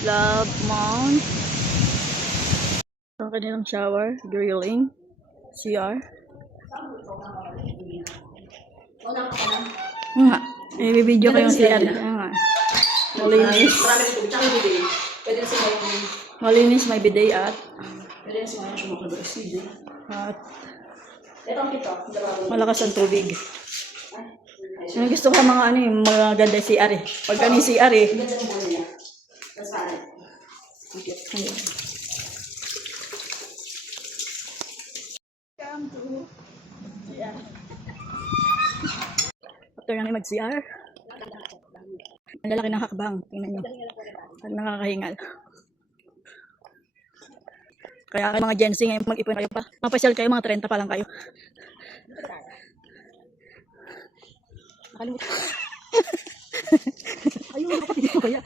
Love Mount. Ang kanilang shower, grilling, CR. Nga, i-video ko yung CR. Nga. Malinis. Malinis, may bidet at malakas ang tubig. Yung gusto ko mga ano yung mga ganda CR eh. Pag ano yung CR eh. Come to CR. After namin mag-CR, ang lalaki ng hakbang. Tingnan nyo. At nakakahingal. Kaya kayo mga Gen Z ngayon mag-ipon kayo pa. Mapasyal kayo, mga 30 pa lang kayo. Nakalimutan. Ayun, nakapit dito kaya.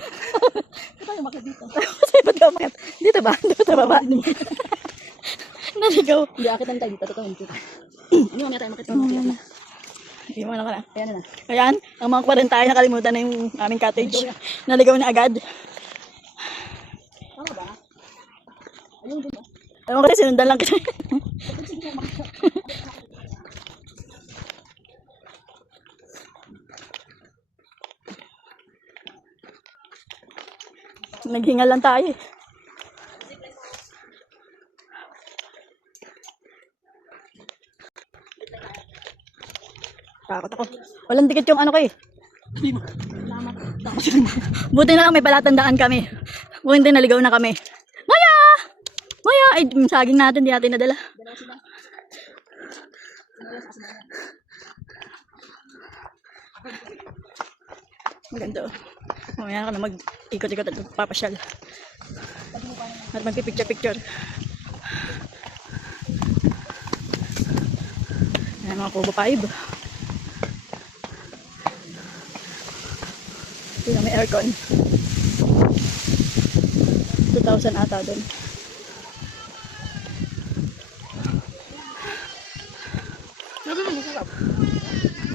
Tayo makit dito. Sa'yo ba't ka makit? Dito ba? Dito sa baba? Naligaw. Hindi, akitan tayo dito. Totoo dito. Ano mamaya tayo makit dito? Hindi mo na ka na. Ayan na. Ayan, ang mga 40 tayo nakalimutan na yung aming cottage. Naligaw na agad. Tama ba? Ayun dito. Alam ko rin, sinundan lang kasi. Naghingal lang tayo eh. Takot ako. Walang dikit yung ano ko eh. Buti na lang may palatandaan kami. Kung hindi naligaw na kami. Maya! Maya! Ay, saging natin, di natin nadala. Maganda. Mamaya na mag-ikot-ikot at papasyal. At magpipicture-picture. Ayan mga Kubo 5. Ito na may aircon. 2,000 ata doon.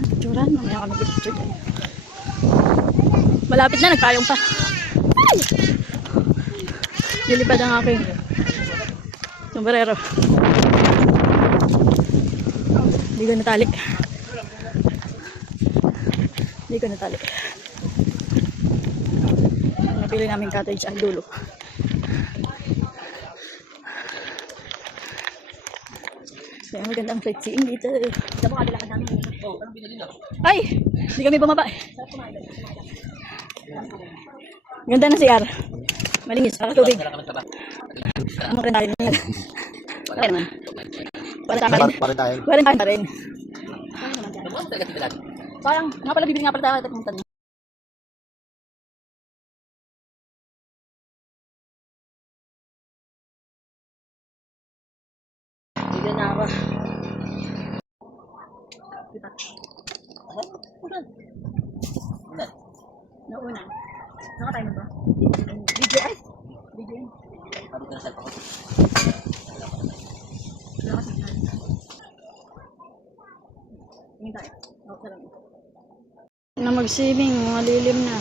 Picturean, mamaya kami picture tayo. Malapit na, nagpayong pa. Ay! Lilipad ang aking sombrero. Hindi ko natali. Hindi ko natali. Napili namin cottage ang dulo. Kaya magandang sightseeing dito. Ay! Hindi kami bumaba eh. Ganda na CR. Malinis, para tubig. Ano rin tayo niyan? Para naman. Para tayo. Para rin. Parang, nga pala bibili nga pala tayo. Bigyan na ako. Nauna. Nakatayo na ba? Video ay. Video yun. Tingin tayo. Na mag-swimming, mga lilim na.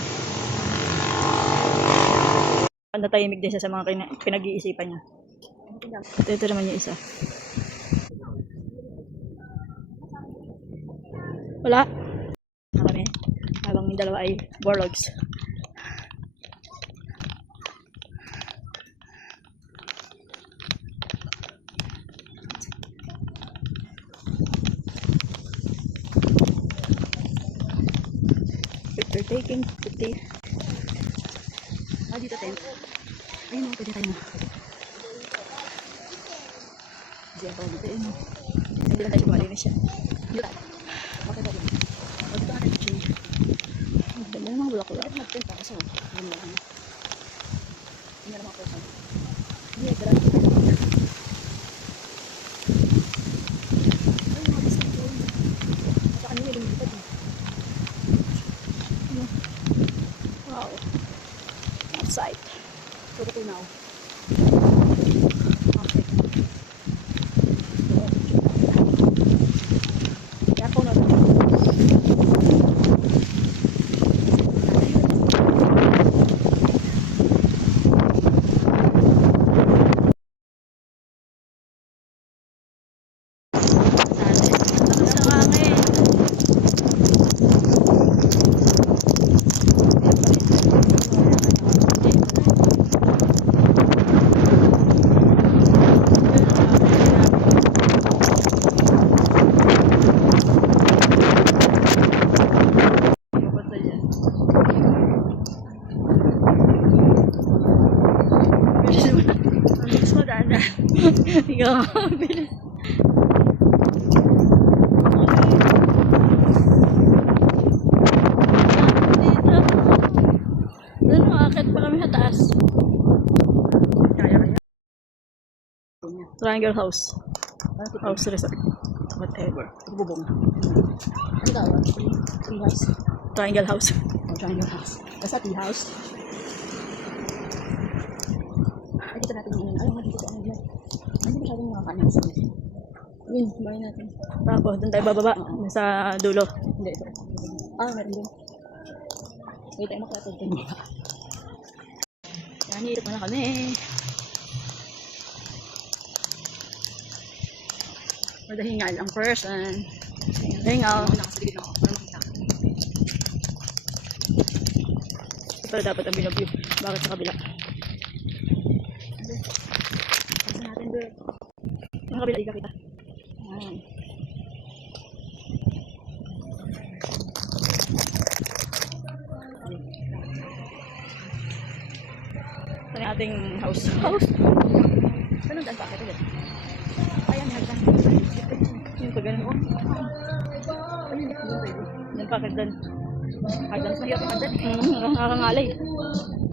Natahimik din siya sa mga pinag-iisipan niya. Ito naman yung isa. Wala. Kami. Habang yung dalawa ay warlogs. Picture taking. Dito tent. Ayun o, pwede tayo na. Diyan pa dito. Hindi lang tayo malinis siya. Dito tayo. Okay ba dito? Dito ka tayo dito. Ang ganda ng mga bulak-bulak. Mag-tent pa kasi. Ano lang. Hindi naman ako sa. Hindi, grabe. Wow. Outside. Puro tunaw. Okay. Kaya ako na. Ikaw, bilis. Dito. Doon, makakit pa kami sa taas. Kaya. Triangle House. House Resort. Whatever. Bubong. Ano daw? Tree house. Triangle House. Triangle house. Basta tea house. Ay, dito natin yun. Ay, dito ano yan. Hindi masyadong makakain sa dito. Yun, bayan natin. Tapos, doon tayo bababa. Sa dulo. Hindi, ito. Ah, meron din. Wait, tayo makatod din. Yan, hirap na kami. Madahingal ang person. Hingal. Nakasaligid ako para makita. Pero dapat ang binaview. Bakit sa kabila? Kasi natin doon. Yung kabila, ika kita. Ayan. Ito yung ating house. House? Saan ang daan pa? Kaya ayan, hagdan. Yung pag ganun. Yung packet doon. Hagdan, mas mahirap yung hagdan. Nakakangalay.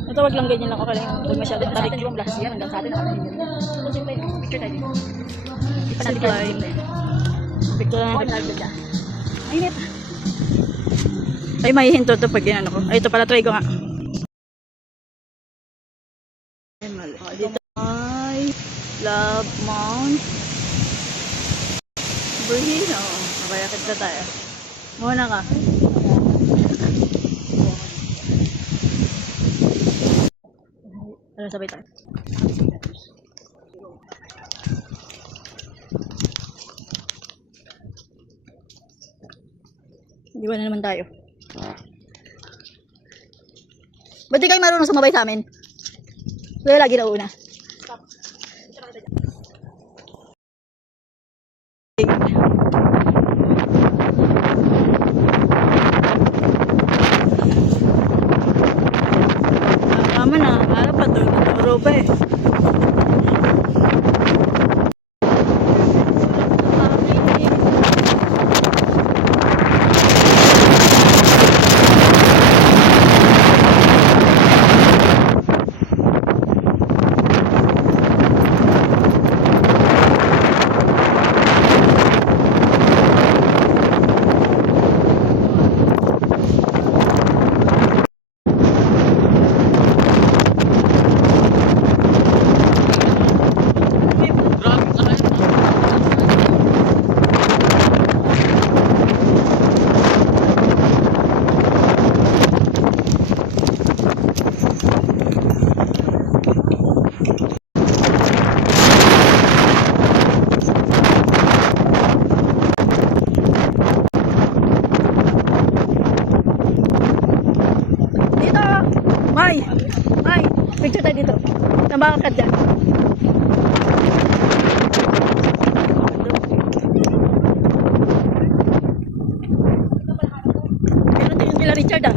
Ito, wag lang ganyan lang. Okay lang. Huwag masyadong Sa tarik. atin yung last year, hanggang sa atin nakakahingan yun. Kasi may picture tayo dito. Hindi pa natin Zipline. kaya dito. Picture na Okay, natin. nalagyan dyan. Mainit. Ay, may hinto to pag ginano ko. Ay, ito pala, try ko nga. Ay, mali. Dito ay Love Mount Burhino. Okay, akit na tayo. Muna ka. Ano, sabay tayo. Iwan na naman tayo. Ba't di kayo marunong sumabay sa amin? Kaya lagi na una. Tama na, harap pa to. Turo pa eh. Dito! May! May! Picture tayo dito. Nabaka ka dyan. Meron din yung kila Richard ah.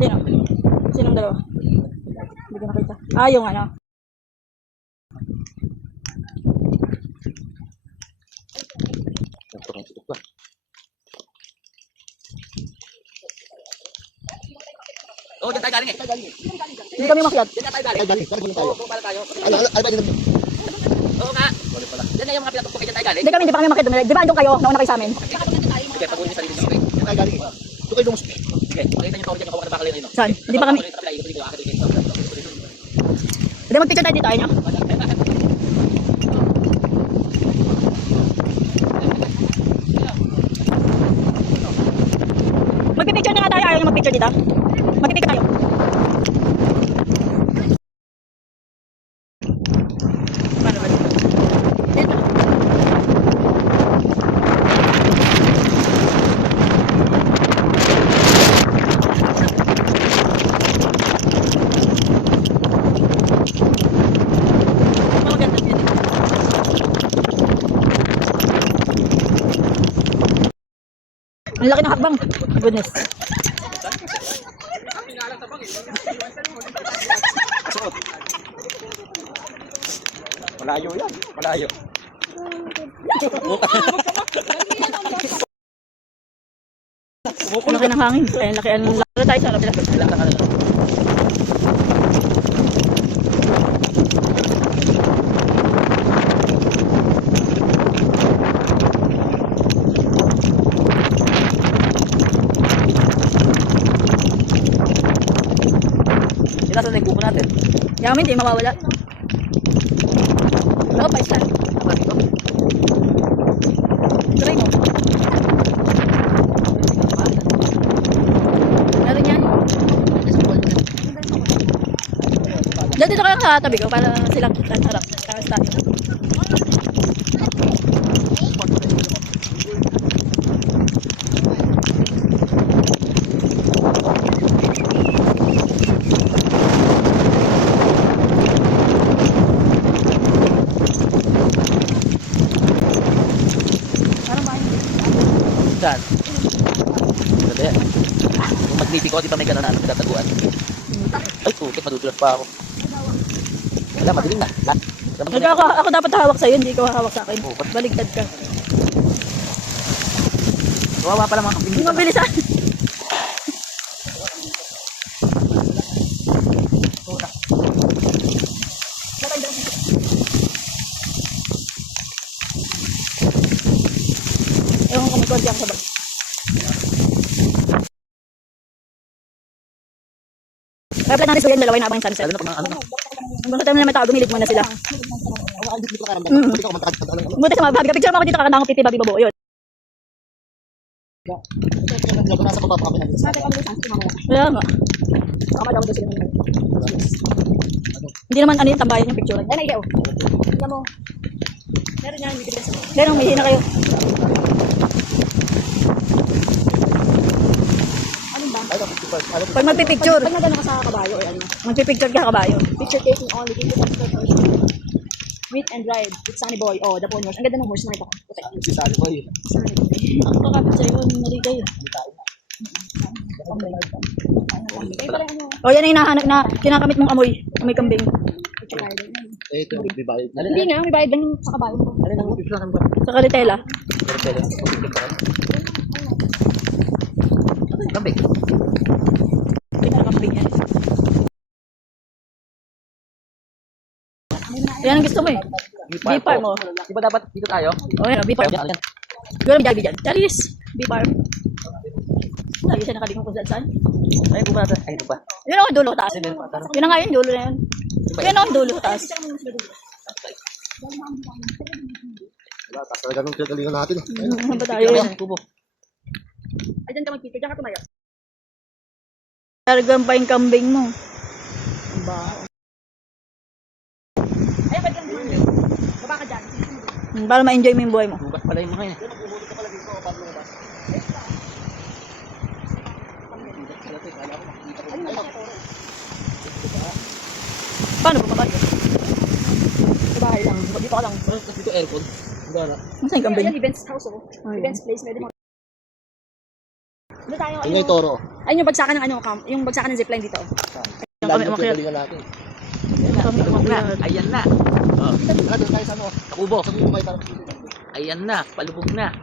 Sino? Sinong dalawa? Hindi ko nakita. Ah, yung ano. Oo, dyan tayo galing eh. Hindi kami makyat. Dyan na tayo galing. Galing, saan galing tayo? Oo, pala tayo. Ay, ba din? Oo nga. Dyan na yung mga pinatugtog dyan tayo galing. Hindi pa kami makyat. Di ba andun kayo? Nauna kayo sa amin. Sige, pag-uwi sa sarili nyo. Saan tayo galing? Ito kayo lumus. Sige, pakita nyo dyan kawakan na bakal yun. Saan? Hindi pa kami. Hindi mag-picture tayo dito. Ayun nyo. Magpipicture na nga tayo. Ayaw nyo magpicture dito. Magpipicture tayo. Paano ba dito? Dito. Maganda dito. Ang laki ng hakbang. Goodness. Malayo yan. Malayo. Ang laki ng hangin. Ay, ang laki. Ang laki tayo sa harap. Sila sa nagbuko natin. Yamin, di mawawala. Oo, pa isa. Apa dito? Try mo. Meron yan. Diyan dito kayo sa tabi ko para sila kita sa harap. Tapos tayo. Parang ba yun? Saan? Ganda yan. Kung magnifiko, di pa may gano'n na nagtataguan. Ay, pukit, madudulas pa ako. Wala, madilim na. Ako dapat hawak sa'yo, hindi ikaw hawak sa akin. Baligtad ka. Kawawa pala mga Hindi kapingin. mabilisan. Ewan ko may konti ako sa bag. Kaya pala natin yan, dalaway na abang yung sunset. Lalo na pag mga ano na. Hanggang sa time na may tao, gumilit muna sila. Hindi ko karamdam. Mm. Hindi ko matakad. Buti sa mga bahabi ka. Picture mo ako dito kakandang piti babi babo. Yun. Nasa baba pa kami natin. Kaya nga. Hindi naman ano yung tambayan yung picture. Ay, ikaw. Tignan mo. Meron yan, bibigyan sa mga. Meron, may hina kayo. Pag magpipicture. Pag nagano ka sa kabayo or ano, Magpipicture ka kabayo. picture taking only, dito sa picture. Meet and ride with Sunny Boy. Oh, the phone horse. Ang ganda ng horse na ito. Okay. Si Sally Boy. Sunny Boy. Ako kakapit sa'yo, mali kayo. Ay, parang ano, O yan ang hinahanap na kinakamit mong amoy. Amoy kambing. picture rider. Eh, ito, may bayad. Hindi nga, may bayad lang yung sa kabayo mo. Ano nang pipila ng ba? Sa karitela. Kambing. Tingnan kambing yan. Yan ang gusto mo eh. B-farm mo. Di ba dapat dito tayo? O yan, B-farm. Yan, yan. Gano'n may jabi dyan. Charis! B-farm. Lagi siya nakalingon kung saan. Ay, buka natin. Ay, ito pa. Yun ako dulo taas. Yun na nga yun, dulo na yun. Yun ako dulo taas. Wala, tapos talaga nung pinagalingan natin. Ano ba tayo? Yan, tubo. Ay, dyan ka mag-picture. Dyan ka tumayo. Targan pa yung kambing mo. Ba? Ay, pwede lang tumayo. Baba ka dyan. Para ma-enjoy mo yung buhay mo. Bukas pala yung mga yun. Paano bumaba yun? Sa bahay lang. Dito ka lang. Tapos dito aircon. Wala na. Nasaan yung kambing? Ayan, events house oh. Ay. Events place. Pwede mo. Ano tayo? Ayun yung toro. Ayun yung bagsakan ng ano, yung bagsakan ng zipline dito. Kami Lalo nung umakyat. pinagalingan natin. Kami umakyat. Ayan na. Oh, Ano, doon tayo sa ano? takubo. Sabi mo may tarap dito. Ayan na. Palubog na.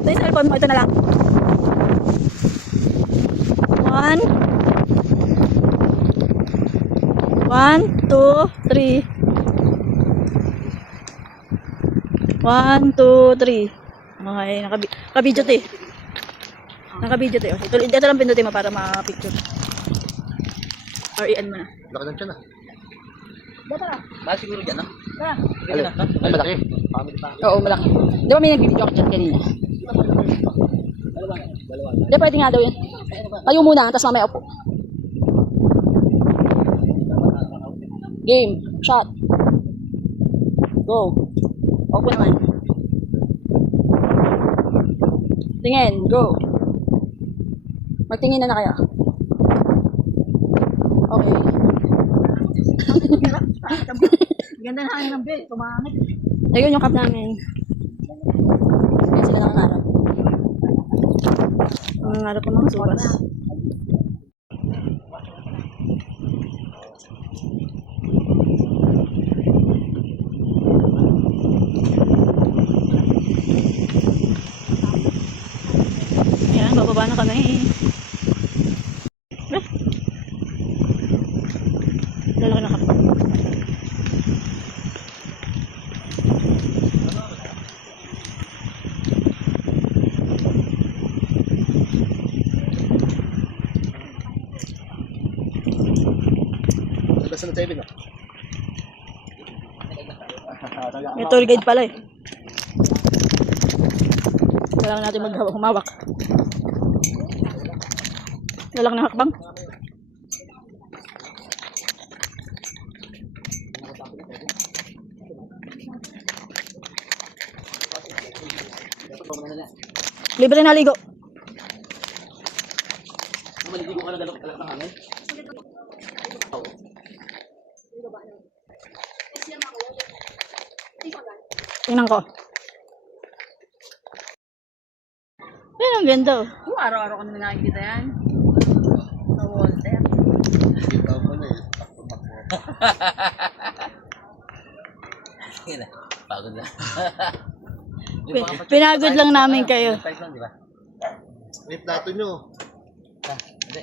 Ito yung cellphone mo. Ito na lang. 1 1, 2, 3. 1, 2, 3. Okay, naka-video to eh. Naka-video to eh. Ito lang pindutin mo para ma-picture. Or i-end mo na. Laki ng tiyan ah. Baka siguro dyan, no? Tara. Sige na. Ay, malaki. Family pa. Oo, malaki. Di ba may nag-video ako dyan kanina? Hindi, pwede nga daw yun. Tayo muna, tapos mamaya upo. Game. Shot. Go. Opo naman. Tingin, go. Magtingin na kayo. Okay. Ganda na hangin ng bed. Tumangit. Ayun yung cup namin. Ayan sila nakangarap. Ang harap ng mga sukas. Ayan, bababa na kami. Lalaki na kapag. Basta na 7 ah. May tour guide pala eh. Kailangan natin humawak. Lalaki na hakbang. Libre na ligo. Maligo ka na dalawang kalak ng hangin. Tingnan ko. Yan ang ganda. Oh, araw-araw ko na nakikita yan. Sa Walter. Kita mo na eh. Sige na. Pagod na. Pinagod lang namin kayo. Price lang, di ba? May plato nyo. Hindi.